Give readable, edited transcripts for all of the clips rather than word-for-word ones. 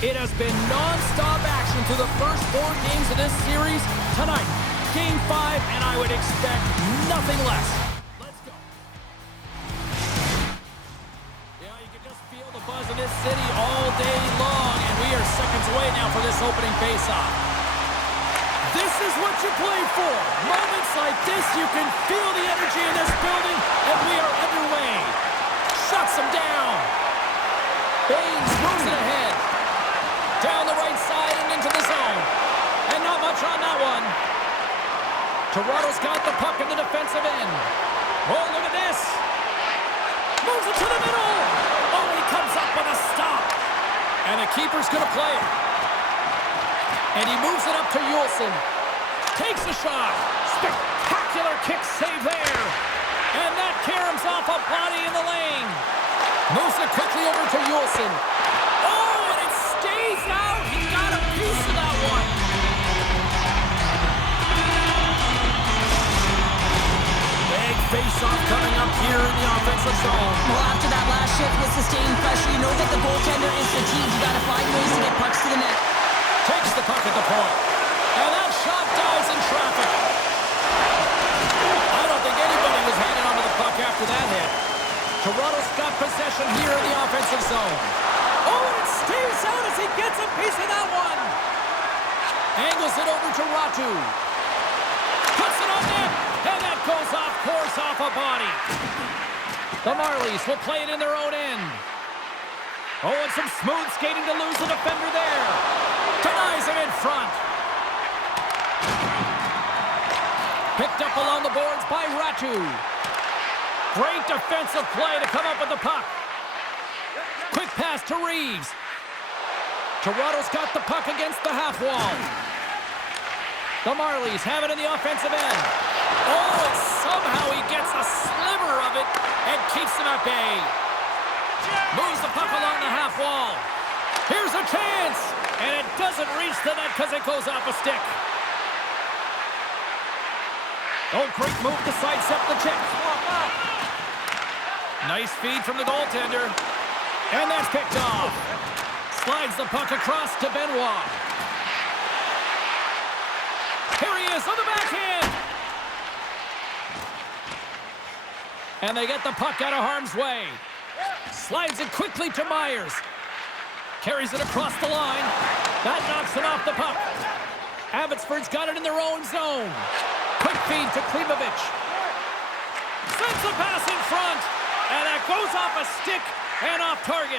It has been non-stop action through the first 4 games of this series. Tonight, Game 5, and I would expect nothing less. Let's go. Yeah, you can just feel the buzz in this city all day long, and we are seconds away now for this opening face-off. This is what you play for. Moments like this, you can feel the energy in this building, and we are underway. Shuts him down. Baines moves it ahead. Down the right side and into the zone. And not much on that one. Toronto's got the puck in the defensive end. Oh, look at this. Moves it to the middle. Oh, he comes up with a stop. And the keeper's going to play it. And he moves it up to Juulsen. Takes a shot. Spectacular kick save there. And that caroms off a body in the lane. Moves it quickly over to Juulsen. Oh, and it stays out. He got a piece of that one. Big face-off coming up here in the offensive zone. Well, after that last shift with sustained pressure, you know that the goaltender is fatigued. You got to find ways to get pucks to the net. Takes the puck at the point. And that shot dives in traffic. I don't think anybody was hanging onto the puck after that hit. Toronto's got possession here in the offensive zone. Oh, and it stays out as he gets a piece of that one. Angles it over to Ratu. Puts it on net. And that goes off course off a body. The Marlies will play it in their own end. Oh, and some smooth skating to lose a defender there. Denies him in front. Picked up along the boards by Ratu. Great defensive play to come up with the puck. Quick pass to Reeves. Toronto's got the puck against the half wall. The Marlies have it in the offensive end. Oh, and somehow he gets a sliver of it and keeps them at bay. Moves the puck along the half wall. Here's a chance. And it doesn't reach the net because it goes off a stick. Oh, great move to sidestep the check. Nice feed from the goaltender. And that's picked off. Slides the puck across to Benoit. Here he is on the backhand. And they get the puck out of harm's way. Slides it quickly to Myers. Carries it across the line. That knocks it off the puck. Abbotsford's got it in their own zone. Quick feed to Klimovich. Sends a pass in front. And that goes off a stick and off target.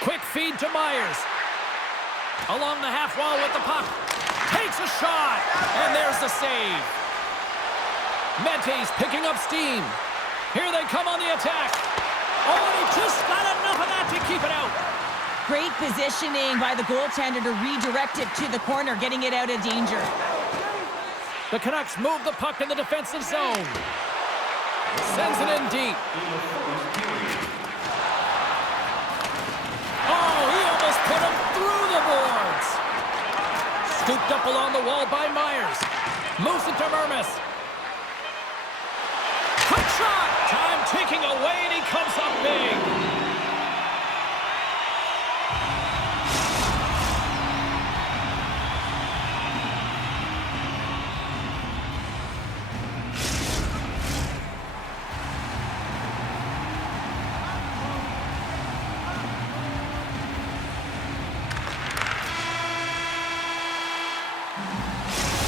Quick feed to Myers. Along the half wall with the puck. Takes a shot. And there's the save. Mente's picking up steam. Here they come on the attack. Oh, and he just got enough of that to keep it out. Great positioning by the goaltender to redirect it to the corner, getting it out of danger. The Canucks move the puck in the defensive zone. Sends it in deep. Oh, he almost put him through the boards. Scooped up along the wall by Myers. Moves it to Mermis. Quick shot. Time ticking away, and he comes up big.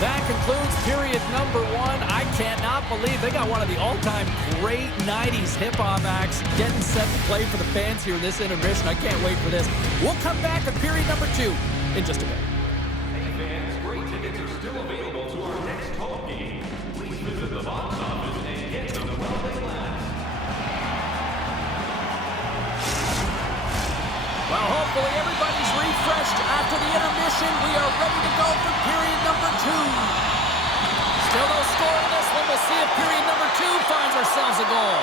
That concludes period number 1. I cannot believe they got one of the all-time great 90s hip-hop acts getting set to play for the fans here in this intermission. I can't wait for this. We'll come back with period number 2 in just a bit. Hey fans, great tickets are still available to our next home game. Please visit the box office and get them while they last. Well, hopefully everybody's refreshed after the intermission. We are ready to go for period number 2. Still no score in this one. We'll see if period number 2 finds ourselves a goal.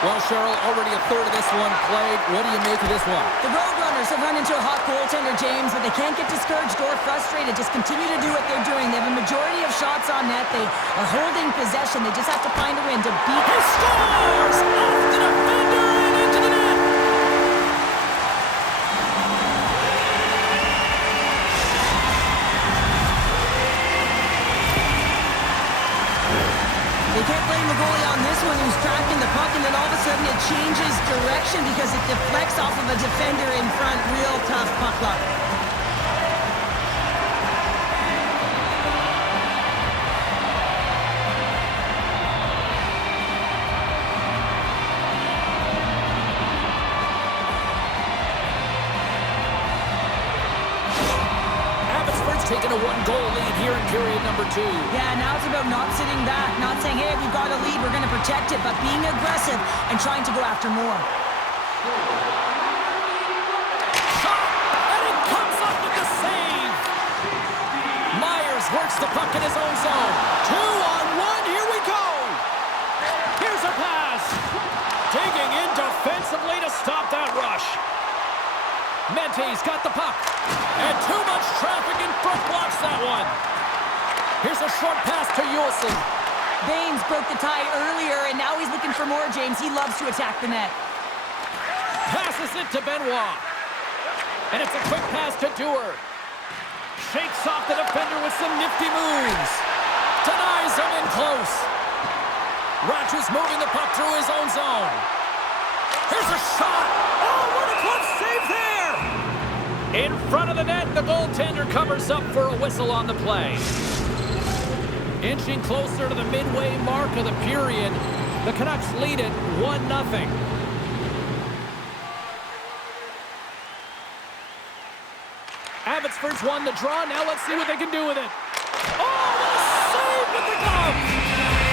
Well, Cheryl, already a third of this one played. What do you make of this one? The Roadrunners have run into a hot goaltender, James, but they can't get discouraged or frustrated. Just continue to do what they're doing. They have a majority of shots on net. They are holding possession. They just have to find a win to beat. He scores! Off the defender and into the net! possession because it deflects off of a defender in front. Real tough puck luck. Taking a one-goal lead here in period number 2. Yeah, now it's about not sitting back, not saying, hey, we've got a lead, we're going to protect it, but being aggressive and trying to go after more. Shot! And it comes up with the save! Myers works the puck in his own zone. 2-on-1, here we go! Here's a pass! Digging in defensively to stop that rush. Mente's got the puck. And too much traffic in front blocks that one. Here's a short pass to Yulson. Baines broke the tie earlier, and now he's looking for more, James. He loves to attack the net. Passes it to Benoit. And it's a quick pass to Dewar. Shakes off the defender with some nifty moves. Denies him in close. Rogers moving the puck through his own zone. Here's a shot. Oh, what a close save there! In front of the net, the goaltender covers up for a whistle on the play. Inching closer to the midway mark of the period, the Canucks lead it 1-0. Abbotsford's won the draw. Now let's see what they can do with it. Oh, what a save with the glove!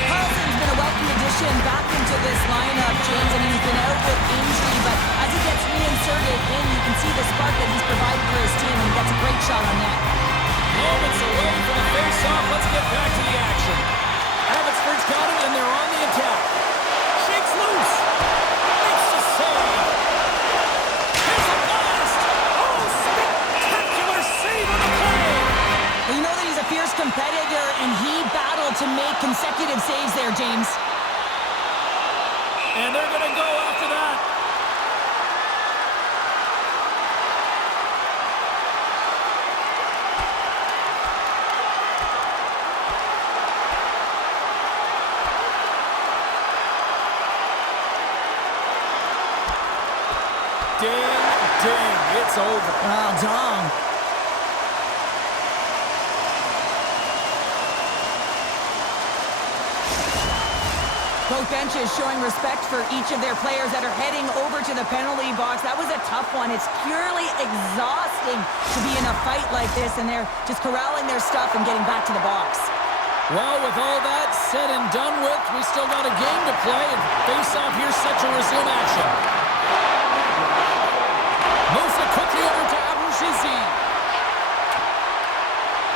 Carlson's been a welcome addition back into this lineup, James. I mean, he's been out with injury, but as he gets reinserted in, you can see the spark that he's provided for his team, and he gets a great shot on net. Moments away from the face-off. Let's get back to the action. Abbotsford's got it, and they're on the attack. Shakes loose. Makes the save. Here's a blast. Oh, spectacular save on the play. Well, you know that he's a fierce competitor, and he battled to make consecutive saves there, James. And they're going to go after that. Ding, ding, it's over. Oh, Dom. Both benches showing respect for each of their players that are heading over to the penalty box. That was a tough one. It's purely exhausting to be in a fight like this, and they're just corralling their stuff and getting back to the box. Well, with all that said and done with, we still got a game to play, and face-off here set to resume action. Moves it quickly over to Abruzzese.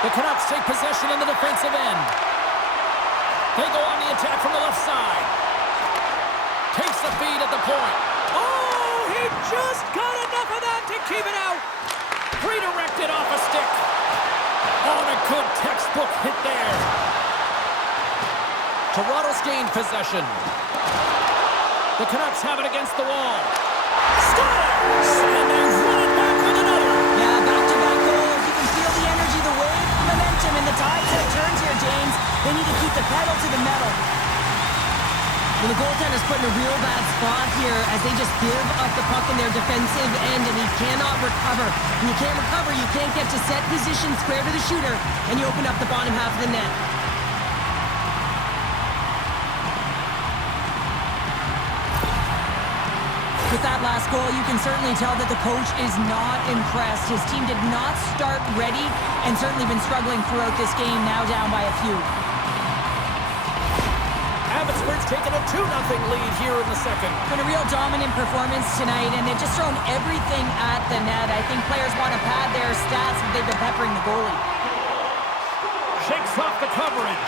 The Canucks take possession in the defensive end. They go on the attack from the left side. Takes the feed at the point. Oh, he just got enough of that to keep it out. Redirected off a stick. Oh, and a good textbook hit there. Toronto's gained possession. The Canucks have it against the wall. Scores! And they run it back with another. Yeah, back-to-back goals. You can feel the energy, the wave, the momentum, and the tides have turned here, James. They need to keep the pedal to the metal. Well, the goaltender's put in a real bad spot here as they just give up the puck in their defensive end, and he cannot recover. When you can't recover, you can't get to set position square to the shooter, and you open up the bottom half of the net. With that last goal, you can certainly tell that the coach is not impressed. His team did not start ready and certainly been struggling throughout this game, now down by a few. Abbotsford's taken a 2-0 lead here in the second. Been a real dominant performance tonight, and they've just thrown everything at the net. I think players want to pad their stats, but they've been peppering the goalie. Shakes off the coverage.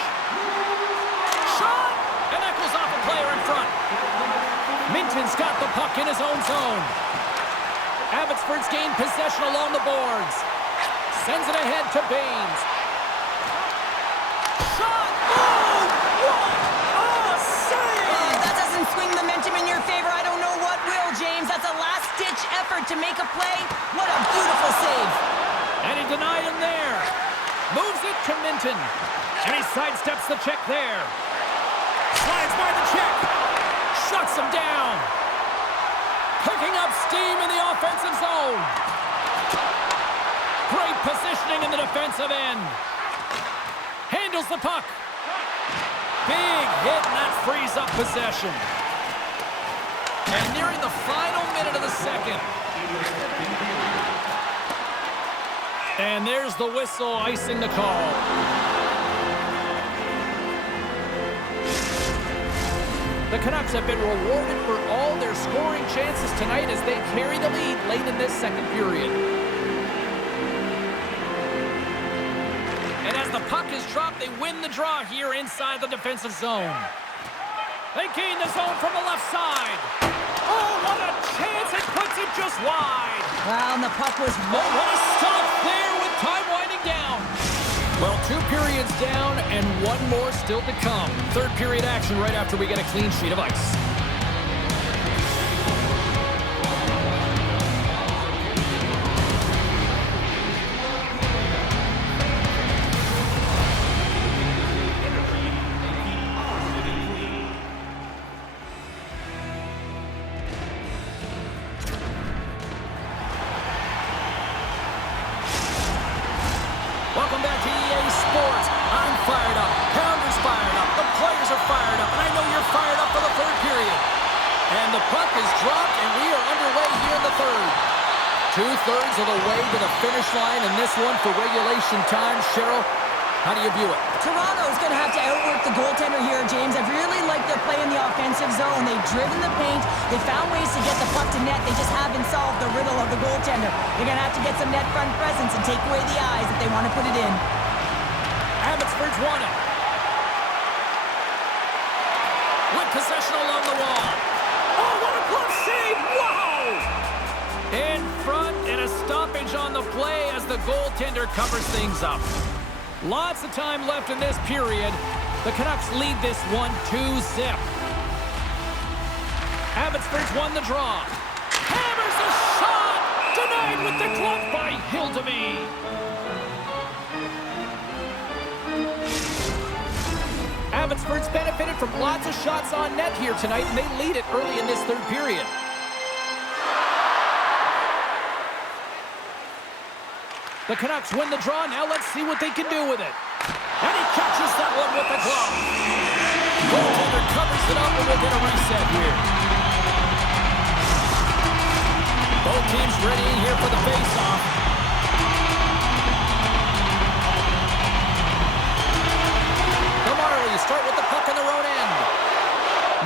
Shot! And that goes off a player in front. Minton's got the puck in his own zone. Abbotsford's gained possession along the boards. Sends it ahead to Baines. Shot! Oh! What a save! Oh, that doesn't swing momentum in your favor. I don't know what will, James. That's a last-ditch effort to make a play. What a beautiful save. And he denied him there. Moves it to Minton. And he sidesteps the check there. Slides by the check. Shuts him down. defensive end. Handles the puck. Big hit, and that frees up possession. And nearing the final minute of the second. And there's the whistle icing the call. The Canucks have been rewarded for all their scoring chances tonight as they carry the lead late in this second period. And as the puck is dropped, they win the draw here inside the defensive zone. They gain the zone from the left side. Oh, what a chance! It puts it just wide. Wow, and the puck was Oh, what a stop there with time winding down. Well, 2 periods down and 1 more still to come. Third period action right after we get a clean sheet of ice. Welcome back to EA Sports. I'm fired up. Pounder's fired up. The players are fired up. And I know you're fired up for the third period. And the puck is dropped, and we are underway here in the third. 2/3 of the way to the finish line in this one for regulation time. Cheryl, how do you view it? Toronto's going to have to outwork the goaltender here, James. I really like their play in the offensive zone. They've driven the paint. They found ways to get the puck to net. They just haven't solved the riddle of the goaltender. They're going to have to get some net front presence and take away the eyes if they want to put it in. Abbotsford's won it. With possession along the wall. Oh, what a glove save! Wow! In front and a stoppage on the play as the goaltender covers things up. Lots of time left in this period. The Canucks lead this one 2-0. Abbotsford's won the draw. Hammers a shot! Denied with the glove by Hildeby. Abbotsford's benefited from lots of shots on net here tonight, and they lead it early in this third period. The Canucks win the draw. Now let's see what they can do with it. And he catches that one with the glove. Goaltender covers it up, and we'll get a reset here. Both teams readying here for the face-off. The Marlies start with the puck in their own end.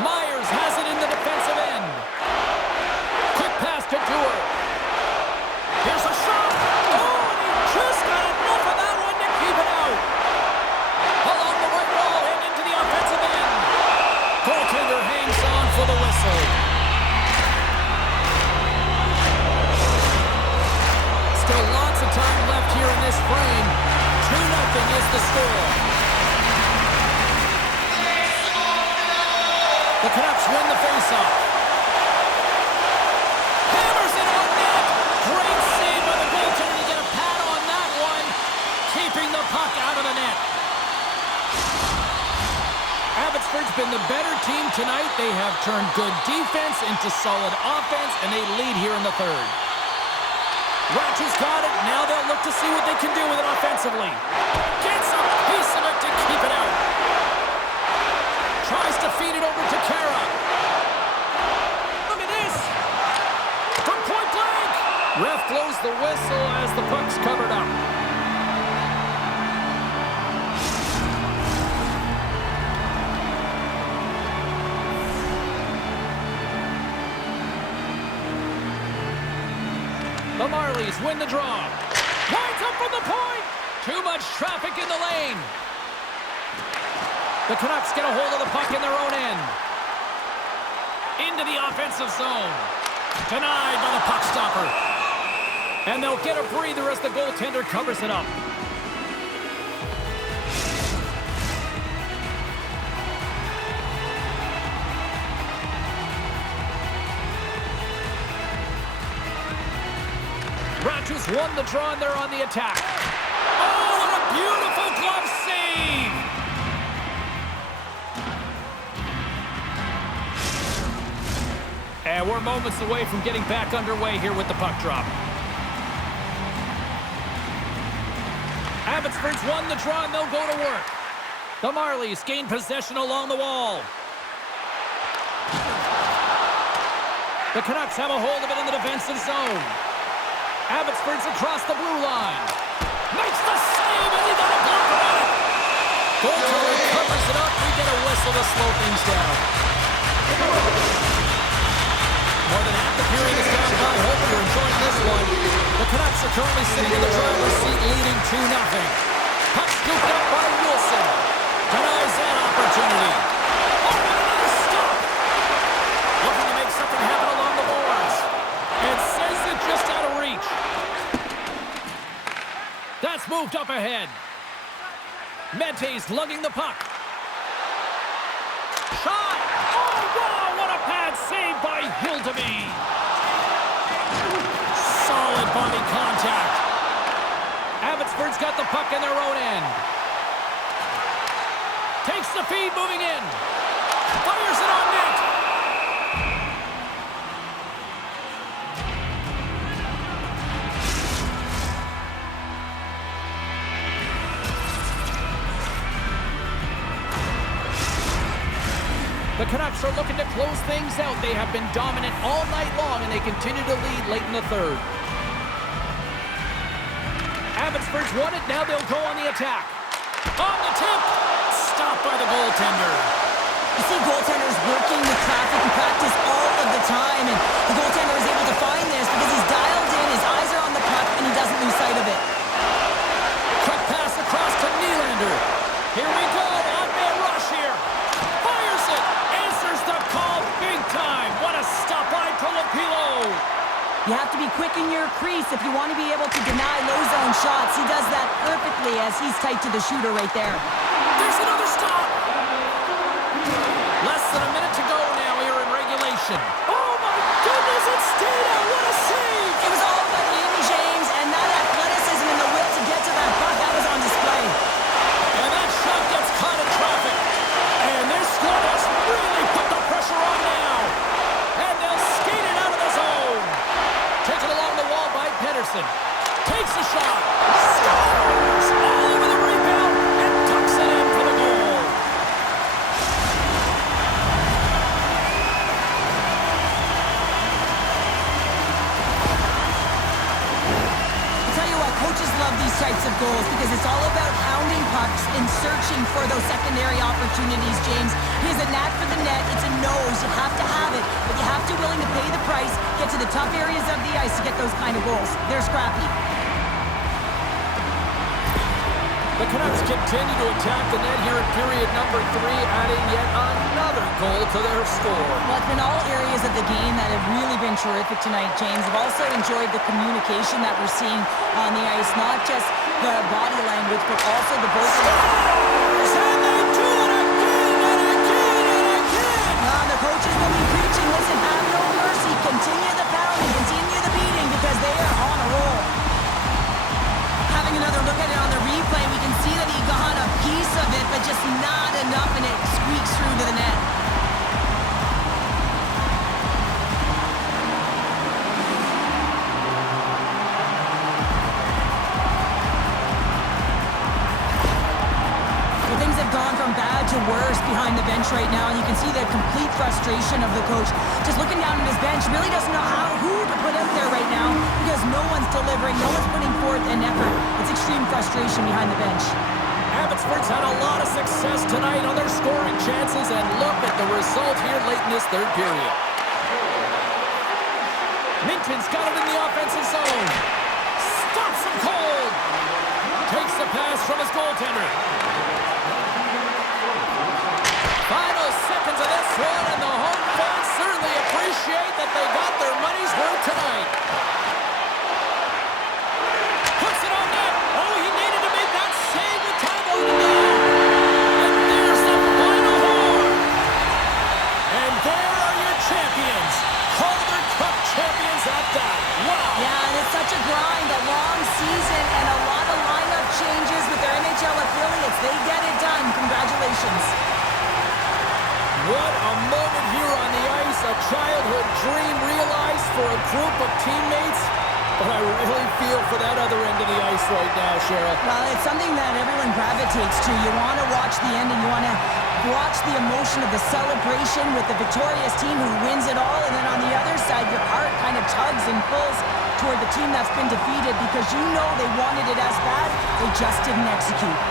Myers has it in the defensive end. Quick pass to Dewar. Here's a shot. Oh, and he just got enough of that one to keep it out. Along the right wall and into the offensive end. Goaltender hangs on for the whistle. Still lots of time left here in this frame. 2-0 is the score. The Canucks win the faceoff. Hammers it on net. Great save by the goaltender to get a pad on that one. Keeping the puck out of the net. Abbotsford's been the better team tonight. They have turned good defense into solid offense, and they lead here in the third. Ratchel's got it. Now they'll look to see what they can do with it offensively. Gets a piece of it to keep it out. Tries to feed it over to Kara. Look at this. From point blank. Ref blows the whistle as the puck's covered up. The Marlies win the draw. Winds up from the point. Too much traffic in the lane. The Canucks get a hold of the puck in their own end. Into the offensive zone. Denied by the puck stopper. And they'll get a breather as the goaltender covers it up. Ratchers won the draw and they're on the attack. Oh, what a beautiful glove save! And we're moments away from getting back underway here with the puck drop. Abbotsford's won the draw, and they'll go to work. The Marlies gain possession along the wall. The Canucks have a hold of it in the defensive zone. Abbotsford's across the blue line. Makes the save, and he got a block on it. Goaltender covers it up. We get a whistle to slow things down. More than half the period has gone by. Hope you're enjoying this one. The Canucks are currently sitting in the driver's seat, leading 2-0. Puck scooped up by Wilson. Denies that opportunity. Oh, and another stop. Looking to make something happen along the boards. And sends it just out of reach. That's moved up ahead. Mente's lugging the puck. Shot! Oh, wow! What a pad save by Hildeby. Solid body contact. Abbotsford's got the puck in their own end. Takes the feed, moving in. Fires it on net. The Canucks are looking to close things out. They have been dominant all night long, and they continue to lead late in the third. Abbotsford's won it. Now they'll go on the attack. On the tip. Stopped by the goaltender. You see goaltenders working the traffic in practice all of the time, and the goaltender is able to find this because he's dialed in, his eyes are on the puck, and he doesn't lose sight of it. Quick pass across to Nylander. Here we go. On-man rush here. Fires it. Answers the call big time. What a stop by Colapilo. You have to be quick in your crease if you want to be able to deny low zone shots. He does that perfectly as he's tight to the shooter right there. There's another stop. Less than a minute to go now here in regulation. Oh my goodness, it's stayed out. What a save. It was all but in, James, and that athleticism and the will to get to that puck, that was on display. And that shot gets caught in traffic. And this squad has really put the pressure on now. And they'll skate it out of the zone. Taken along the wall by Pedersen. Takes a shot. Scores! All over the rebound and tucks it in for the goal. I'll tell you what, coaches love these types of goals because it's all about hounding pucks and searching for those secondary opportunities, James. He has a knack for the net. It's a nose. You have to have it, but you have to be willing to pay the price, get to the tough areas of the ice to get those kind of goals. They're scrappy. The Canucks continue to attack the net here in period number 3, adding yet another goal to their score. Well, it's been all areas of the game that have really been terrific tonight, James. I've also enjoyed the communication that we're seeing on the ice, not just the body language, but also the vocal. And they do it again and again and again. The coaches will be preaching, listen, have no mercy. Continue the pounding, continue the beating because they are on a roll. Having another look at it on the replay, we can see that he got a piece of it, but just not enough, and it squeaks through to the net. Well, things have gone from bad to worse behind the bench right now, and you can see the complete frustration of the coach. Just looking down at his bench, really doesn't know who to put out there right now because no one's delivering, no one's putting forth an effort. It's extreme frustration behind the bench. Abbotsford's had a lot of success tonight on their scoring chances, and look at the result here late in this third period. Minton's got it in the offensive zone. Stops him cold. Takes the pass from his goaltender. Final seconds of this one, and the home fans certainly appreciate that they got their money's worth tonight. Puts it on net. Oh, he needed to make that save with time on the net. And there's the final horn. And there are your champions. Calder Cup champions at that. Wow. Yeah, and it's such a grind, a long season, and a lot of lineup changes with their NHL affiliates. They get it done. Congratulations. What a moment here on the ice. A childhood dream realized for a group of teammates. But I really feel for that other end of the ice right now, Cheryl. Well, it's something that everyone gravitates to. You want to watch the end, and you want to watch the emotion of the celebration with the victorious team who wins it all, and then on the other side, your heart kind of tugs and pulls toward the team that's been defeated because you know they wanted it as bad, they just didn't execute.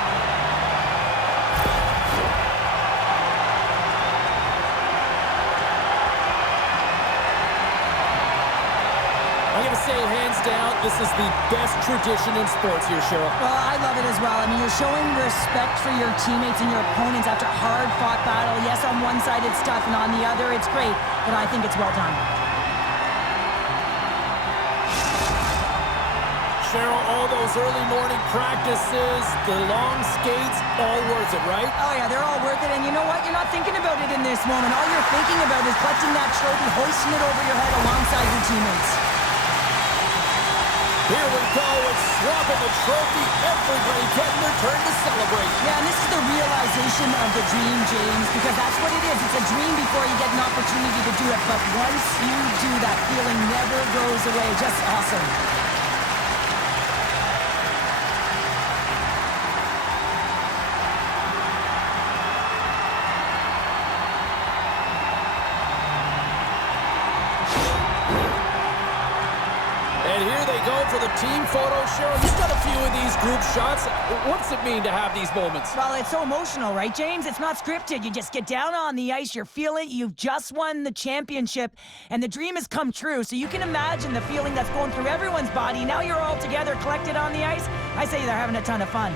I'm going to say, hands down, this is the best tradition in sports here, Cheryl. Well, I love it as well. I mean, you're showing respect for your teammates and your opponents after a hard-fought battle. Yes, on one side it's tough, and on the other it's great, but I think it's well done. Cheryl, all those early morning practices, the long skates, all worth it, right? Oh, yeah, they're all worth it, and you know what? You're not thinking about it in this moment. All you're thinking about is collecting that trophy, hoisting it over your head alongside your teammates. Here we go, it's swapping the trophy. Everybody getting their turn to celebrate. Yeah, and this is the realization of the dream, James, because that's what it is. It's a dream before you get an opportunity to do it, but once you do, that feeling never goes away. Just awesome. And here they go for the team photo. Cheryl, you've got a few of these group shots. What's it mean to have these moments? Well, it's so emotional, right, James? It's not scripted. You just get down on the ice, you're feeling it, you've just won the championship, and the dream has come true. So you can imagine the feeling that's going through everyone's body. Now you're all together, collected on the ice. I say they're having a ton of fun.